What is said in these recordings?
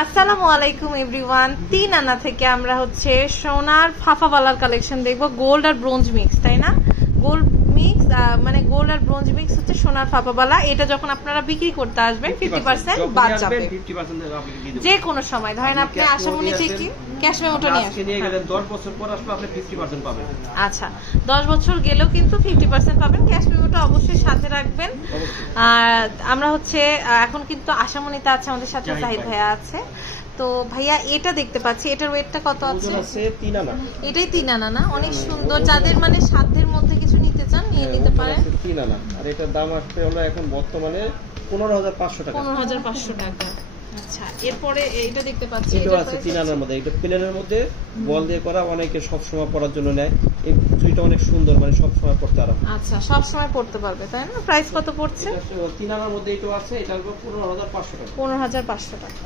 আসসালামু আলাইকুম এভরিওয়ান। 3 আনা থেকে আমরা হচ্ছে সোনার ফাফাওয়ালার কালেকশন দেখবো। গোল্ড আর ব্রোঞ্জ মিক্স, তাই না? গোল্ড মিক্স মানে গোল্ড আর ব্রোঞ্জ মিক্স হচ্ছে সোনার ফাফাওয়ালা। এটা যখন আপনারা বিক্রি করতে আসবেন 50% বাদ যাবে যে কোনো সময়। ধরেন আপনি আশামনি থেকে ক্যাশ মেমোটা নিয়ে আসবেন, 10 বছর পর আসলে আপনি 50% পাবেন। আচ্ছা, 10 বছর গেলেও কিন্তু 50% পাবেন। ক্যাশ মেমোটা অবশ্যই সাথে রাখবেন। আর আমরা হচ্ছে এখন কিন্তু আশামনিতে আছে, আমাদের সাথে জাহিদ ভাইয়া আছে। তো ভাইয়া এটা দেখতে পাচ্ছি, এটার ওয়েটটা কত আছে? 3 আনা। এটাই 3 আনা না? অনেক সুন্দর। যাদের মানে সাধ্যের মধ্যে কিছু নিতে চান নিয়ে নিতে পারেন। 3 আনা। আর এটার দাম আসছে হলো এখন বর্তমানে 15500 টাকা। 15500 টাকা। আচ্ছা, এরপরে এটা দেখতে পাচ্ছি, এটা আছে 3 আনার মধ্যে। এটা প্লেনের মধ্যে বল দিয়ে করা, অনেকে সব সময় পরার জন্য নেয়। এই চুড়িটা অনেক সুন্দর, মানে সব সময় পরতে আরাম। আচ্ছা, সব সময় পড়তে পারবে, তাই না? প্রাইস কত পড়ছে? 3 আনার মধ্যে এটা আছে, এটা হলো 15500 টাকা। 15500 টাকা,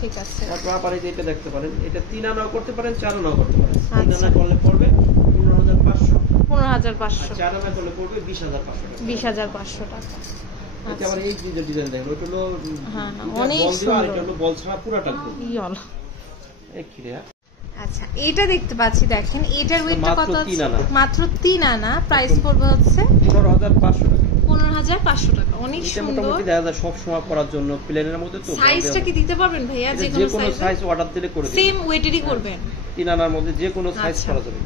ঠিক আছে। তারপর আবার এই যে এটা দেখতে পারেন, এটা 3 আনাও করতে পারেন, 4 আনাও করতে পারেন। 3 আনা করলে পড়বে 15500। 15500। 4 আনা করলে পড়বে 20500 টাকা। 20500 টাকা। এটা আবার এই ডিজাইন দেখো, এটা হলো অনেক সুন্দর। এটা হলো বল ছাড়া পুরোটা গোল। এই কি রে? আচ্ছা, এটা দেখতে পাচ্ছি, দেখেন এটার ওয়েটটা কত আছে? মাত্র 3 আনা। প্রাইস পড়বে হচ্ছে 15500 টাকা। 15500 টাকা। অনেক সুন্দর। মোটামুটি দেখা যায় সব সময় পরার জন্য প্লেনের মধ্যে। তো সাইজটা কি দিতে পারবেন ভাইয়া? যে কোনো সাইজ অর্ডার দিলে করে দিবেন। সেম ওয়েটেরই করবেন। 3 আনার মধ্যে যে কোনো সাইজ করা যাবে।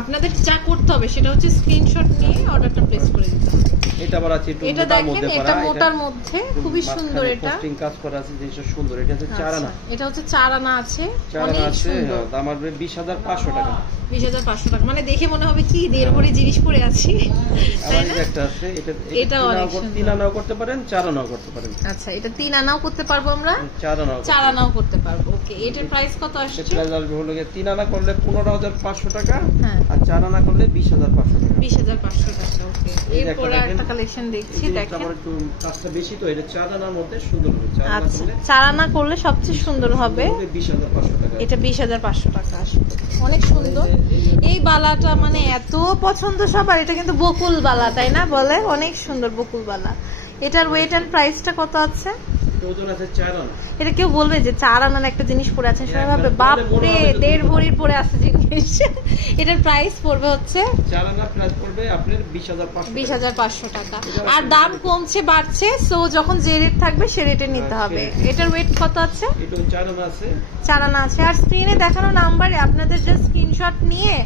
আপনাদের যা করতে হবে সেটা হচ্ছে স্ক্রিনশট নিয়ে অর্ডারটা প্লেস করে দিতে হবে। এটা আবার আছে একটু মোটার মধ্যে করা, এটা মোটার মধ্যে খুবই সুন্দর। এটা পোস্টিং কাজ করা আছে, জিনিসটা সুন্দর। এটা হচ্ছে 4 আনা। এটা হচ্ছে 4 আনা আছে, 4 আনা আছে। দাম আসবে 20500 টাকা। 20500 টাকা, মানে দেখে মনে হবে কি দেড় ভরি জিনিস পরে আছি, তাই না? একটা আছে, এটা অনেক সুন্দর। 3 আনাও করতে পারেন, 4 আনাও করতে পারেন। আচ্ছা, এটা 3 আনাও করতে পারবো আমরা, 4 আনাও করতে পারবো। ওকে, এটার প্রাইস কত আসছে? প্রাইস আসবে হলো 3 আনা করলে 15500 টাকা, আর 4 আনা করলে 20500 টাকা। 20500 টাকা। ওকে, এরপর একটা কালেকশন দেখছি, দেখেন আমার একটু কাজটা বেশি, তো এটা 4 আনার মধ্যে সুন্দর হবে। 4 আনা করলে সবচেয়ে সুন্দর হবে। 20500 টাকা। এটা 20500 টাকা আসবে। অনেক সুন্দর এই বালাটা, মানে এত পছন্দ সবার। এটা কিন্তু বকুল বালা, তাই না? বলে অনেক সুন্দর বকুল বালা। এটার ওয়েট এন্ড প্রাইসটা কত আছে? ওজন আছে 4 আনা। এটা কেউ বলবে যে 4 আনার একটা জিনিস পরে আছেন, সবাই ভাববে বাপ রে দেড় ভরির পরে আছে জিনিস। এটার প্রাইস পড়বে হচ্ছে 4 আনা, প্রাইস পড়বে আপনার 20500 টাকা। আর দাম কমছে বাড়ছে, সো যখন যে রেট থাকবে সে রেটে নিতে হবে। এটার ওয়েট কত আছে? এটা 4 আনা আছে। 4 আনা আছে। আর স্ক্রিনে দেখানো নাম্বারে আপনাদের জাস্ট স্ক্রিনশট নিয়ে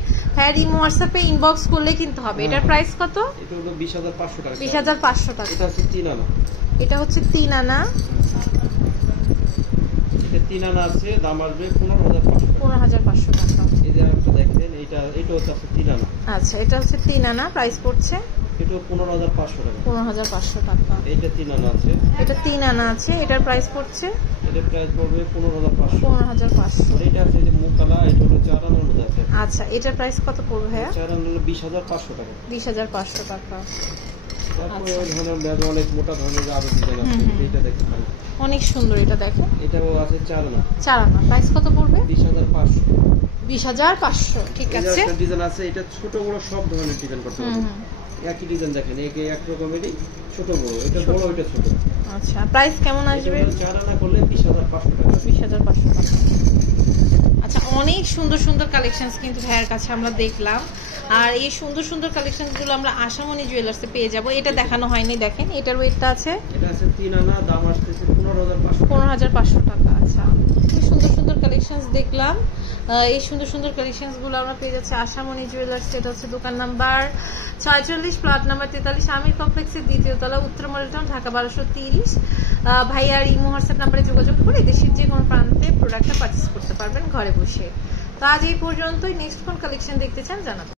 ইমো হোয়াটসঅ্যাপে ইনবক্স করলে কিনতে হবে। এটার প্রাইস কত? এটা হলো 20500 টাকা। 20500 টাকা। এটা হচ্ছে 3 আনা। এটা হচ্ছে 3 আনা। এটা 3 আনা আছে, দাম আসবে 15500 টাকা। 15500 টাকা। এই যে আপনি দেখেন, এটা হচ্ছে 3 আনা। আচ্ছা, এটা হচ্ছে 3 আনা। প্রাইস পড়ছে এটা 15500 টাকা। 15500 টাকা। এটা 3 আনা আছে। এটা 3 আনা আছে। এটার প্রাইস পড়ছে, এটা প্রাইস পড়বে 15500। 15500। এটা আছে যে মুকালা, এটা হলো 4 আনার মধ্যে আছে। আচ্ছা, এটার প্রাইস কত পড়বে ভাইয়া? 4 আনা হলো 20500 টাকা। 20500 টাকা। তারপরে ওই ধরনের অনেক মোটা ধরনের আরো ডিজাইন আছে, এটা দেখতে পারেন। অনেক সুন্দর। এটা দেখেন, এটাও আছে 4 আনা। 4 আনা। প্রাইস কত পড়বে? 20500। 20500, ঠিক আছে। এটা ডিজাইন আছে, এটা ছোট বড় সব ধরনের ডিজাইন করতে পারবেন। একই ডিজাইন দেখেন, এক রকমেরই ছোট বড়, এটা বড় এটা ছোট। আচ্ছা, প্রাইস কেমন আসবে? 4 আনা করলে 20500 টাকা। 20500 টাকা। আচ্ছা, অনেক সুন্দর সুন্দর কালেকশনস কিন্তু ভাইয়ের কাছে আমরা দেখলাম। আর এই সুন্দর সুন্দর কালেকশনস গুলো আমরা আশামনি জুয়েলার্সে পেয়ে যাব। এটা দেখানো হয়নি, দেখেন এটার ওয়েটটা আছে। এটা আছে 3 আনা, দাম আসছে 15500। 15500 টাকা। আচ্ছা, এই সুন্দর সুন্দর কালেকশনস দেখলাম। এই সুন্দর সুন্দর কালেকশনস গুলো আমরা পেয়ে যাচ্ছি আশামনি জুয়েলার্স। এটা হচ্ছে দোকান নাম্বার 46, প্লট নাম্বার 43, আমির কমপ্লেক্সের 2য় তলা, উত্তর মডেল টাউন, ঢাকা 1230। ভাইয়ার ইমো হোয়াটসঅ্যাপ নাম্বারে যোগাযোগ করে দেশের যে কোনো প্রান্তে প্রোডাক্টটা পারচেস করতে পারবেন ঘরে বসে। তো আজ এই পর্যন্তই। নেক্সট কোন কালেকশন দেখতে চান জানাবেন।